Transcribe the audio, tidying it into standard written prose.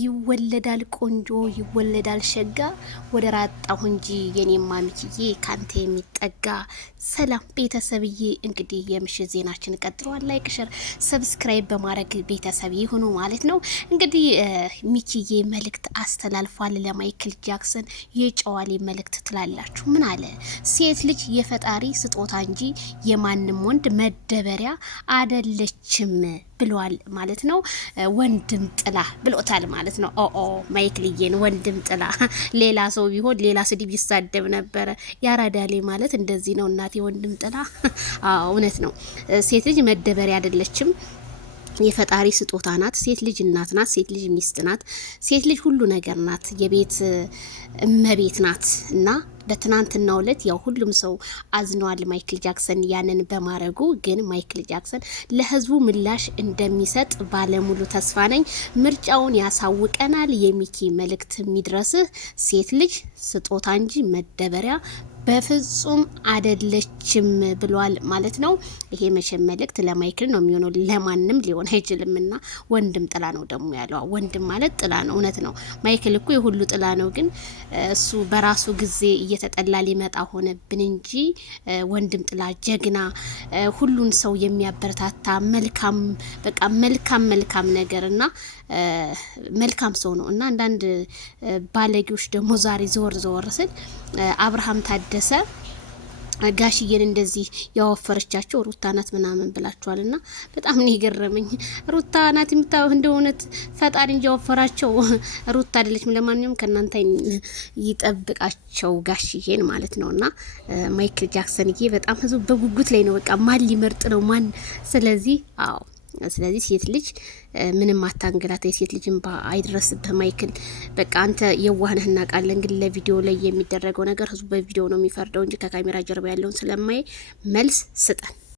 ይወለዳል ቆንጆ ይወለዳል ሸጋ ወደ ራጣሁ እንጂ የኔማ ሚኪዬ ካንተ የሚጠጋ። ሰላም ቤተሰብዬ፣ እንግዲህ የምሽት ዜናችን ቀጥሏል። ላይክ ሸር ሰብስክራይብ በማድረግ ቤተሰብ ይሁኑ ማለት ነው። እንግዲህ ሚኪዬ መልእክት አስተላልፏል ለማይክል ጃክሰን። የጨዋሌ መልእክት ትላላችሁ? ምን አለ? ሴት ልጅ የፈጣሪ ስጦታ እንጂ የማንም ወንድ መደበሪያ አደለችም ብሏል ማለት ነው። ወንድም ጥላ ብሎታል ማለት ነው። ማይክልዬን ወንድም ጥላ። ሌላ ሰው ቢሆን ሌላ ስድብ ይሳደብ ነበረ። ያራዳሌ ማለት እንደዚህ ነው እናቴ። ወንድም ጥላ። እውነት ነው። ሴት ልጅ መደበሪያ አይደለችም። የፈጣሪ ስጦታ ናት። ሴት ልጅ እናት ናት። ሴት ልጅ ሚስት ናት። ሴት ልጅ ሁሉ ነገር ናት። የቤት እመቤት ናት እና በትናንትናው ዕለት ያው ሁሉም ሰው አዝኗል ማይክል ጃክሰን ያንን በማድረጉ። ግን ማይክል ጃክሰን ለህዝቡ ምላሽ እንደሚሰጥ ባለሙሉ ተስፋ ነኝ። ምርጫውን ያሳውቀናል። የሚኪ መልእክት የሚድረስህ ሴት ልጅ ስጦታ እንጂ መደበሪያ በፍጹም አደለችም ብሏል ማለት ነው። ይሄ መቼም መልእክት ለማይክል ነው የሚሆነው፣ ለማንም ሊሆን አይችልምና ወንድም ጥላ ነው ደግሞ ያለው። ወንድም ማለት ጥላ ነው። እውነት ነው። ማይክል እኮ የሁሉ ጥላ ነው። ግን እሱ በራሱ ጊዜ እየተጠላ ሊመጣ ሆነብን እንጂ ወንድም ጥላ ጀግና፣ ሁሉን ሰው የሚያበረታታ መልካም፣ በቃ መልካም ነገርና መልካም ሰው ነው። እና አንዳንድ ባለጌዎች ደግሞ ዛሬ ዘወር ስል አብርሃም ታደሰ ጋሽዬን እንደዚህ ያወፈረቻቸው ሩታ ናት ምናምን ብላችኋልና በጣም ነው የገረመኝ። ሩታ ናት የምታው እንደውነት ፈጣሪ እንጂ ያወፈራቸው ሩታ አይደለችም። ለማንኛውም ከናንተ ይጠብቃቸው ጋሽዬን ማለት ነውና ማይክል ጃክሰንዬ በጣም ህዝቡ በጉጉት ላይ ነው። በቃ ማን ሊመርጥ ነው ማን? ስለዚህ ሴት ልጅ ምንም አታንገላታ። የሴት ልጅ እንባ አይድረስብህ ማይክል። በቃ አንተ የዋህነህ እናውቃለን። ግን ለቪዲዮ ላይ የሚደረገው ነገር ህዝቡ በቪዲዮ ነው የሚፈርደው እንጂ ከካሜራ ጀርባ ያለውን ስለማይ መልስ ስጠን።